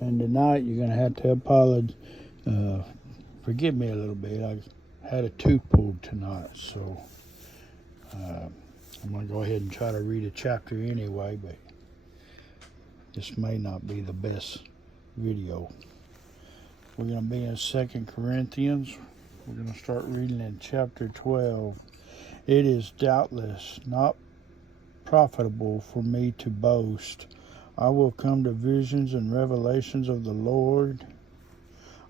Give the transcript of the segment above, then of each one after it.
And tonight you're going to have to apologize. Forgive me a little bit. I had a tooth pulled tonight, so I'm going to go ahead and try to read a chapter anyway, but this may not be the best video. We're going to be in 2 Corinthians. We're going to start reading in chapter 12. It is doubtless not profitable for me to boast. I will come to visions and revelations of the Lord.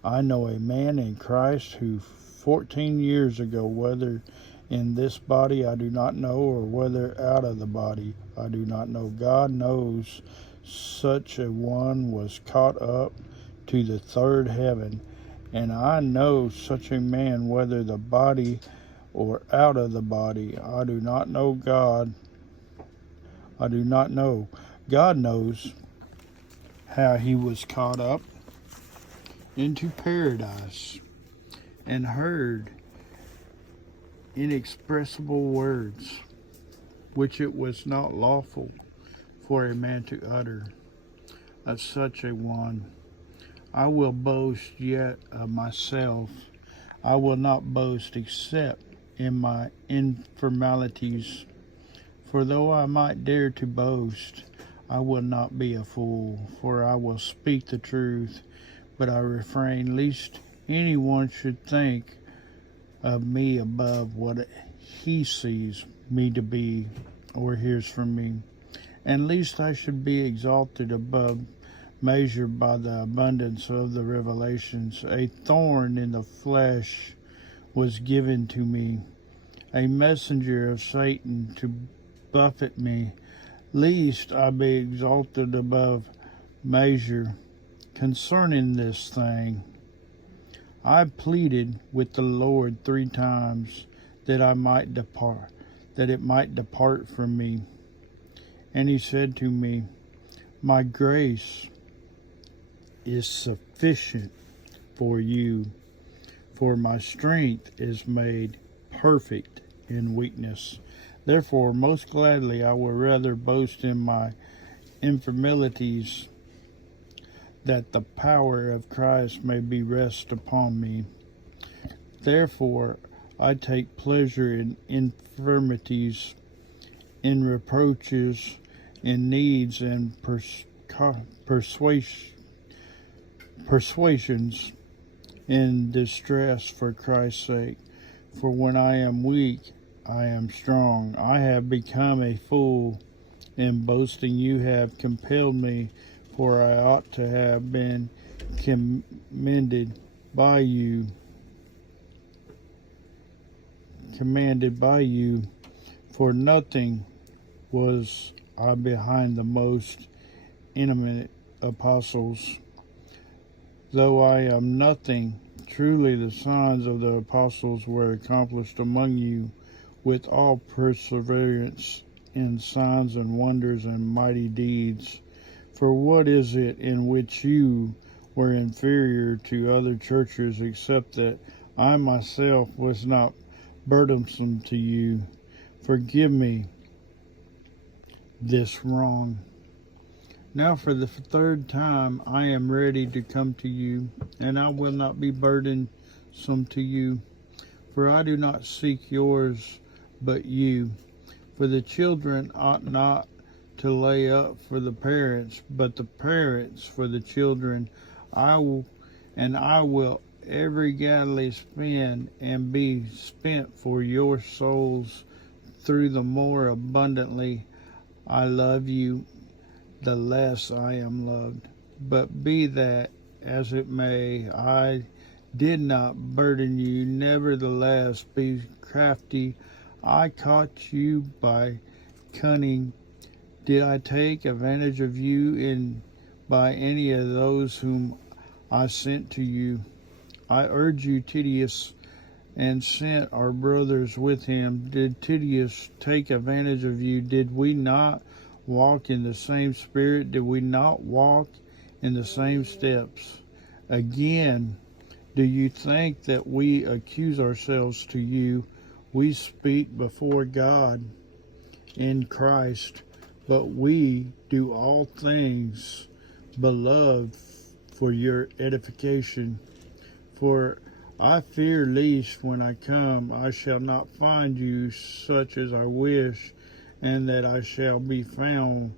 I know a man in Christ who 14 years ago, whether in this body I do not know, or whether out of the body I do not know, God knows, such a one was caught up to the third heaven. And I know such a man, whether the body or out of the body. I do not know God. I do not know. God knows how he was caught up into paradise and heard inexpressible words, which it was not lawful for a man to utter. Of such a one I will boast yet of myself. I will not boast except in my infirmities. For though I might dare to boast, I will not be a fool, for I will speak the truth. But I refrain, lest anyone should think of me above what he sees me to be or hears from me, and lest I should be exalted above measure by the abundance of the revelations. A thorn in the flesh was given to me, a messenger of Satan to buffet me, lest I be exalted above measure. Concerning this thing, I pleaded with the Lord 3 times that it might depart from me. And he said to me, my grace is sufficient for you, for my strength is made perfect in weakness. Therefore, most gladly I will rather boast in my infirmities, that the power of Christ may be rest upon me. Therefore, I take pleasure in infirmities, in reproaches, in needs, and persuasions, in distress for Christ's sake. For when I am weak, I am strong. I have become a fool in boasting. You have compelled me, for I ought to have been commanded by you, for nothing was I behind the most eminent apostles. Though I am nothing, truly the signs of the apostles were accomplished among you with all perseverance in signs and wonders and mighty deeds. For what is it in which you were inferior to other churches, except that I myself was not burdensome to you? Forgive me this wrong. Now for the 3rd time I am ready to come to you, and I will not be burdensome to you. For I do not seek yours, but you. For the children ought not to lay up for the parents, but the parents for the children. I will every gladly spend and be spent for your souls, through the more abundantly I love you, the less I am loved. But be that as it may, I did not burden you. Nevertheless, be crafty. I caught you by cunning. Did I take advantage of you by any of those whom I sent to you? I urged you, Titius, and sent our brothers with him. Did Titius take advantage of you? Did we not walk in the same spirit? Did we not walk in the same steps? Again, do you think that we accuse ourselves to you? We speak before God in Christ, but we do all things, beloved, for your edification. For I fear lest when I come I shall not find you such as I wish, and that I shall be found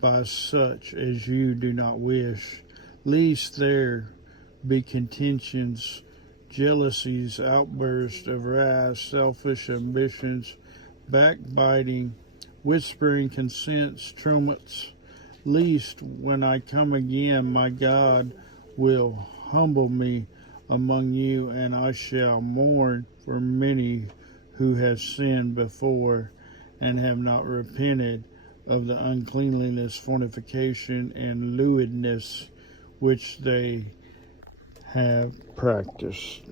by such as you do not wish, lest there be contentions, jealousies, outbursts of wrath, selfish ambitions, backbiting, whispering, consents, trumpets, lest when I come again my God will humble me among you, and I shall mourn for many who have sinned before and have not repented of the uncleanliness, fornication, and lewdness which they have practiced.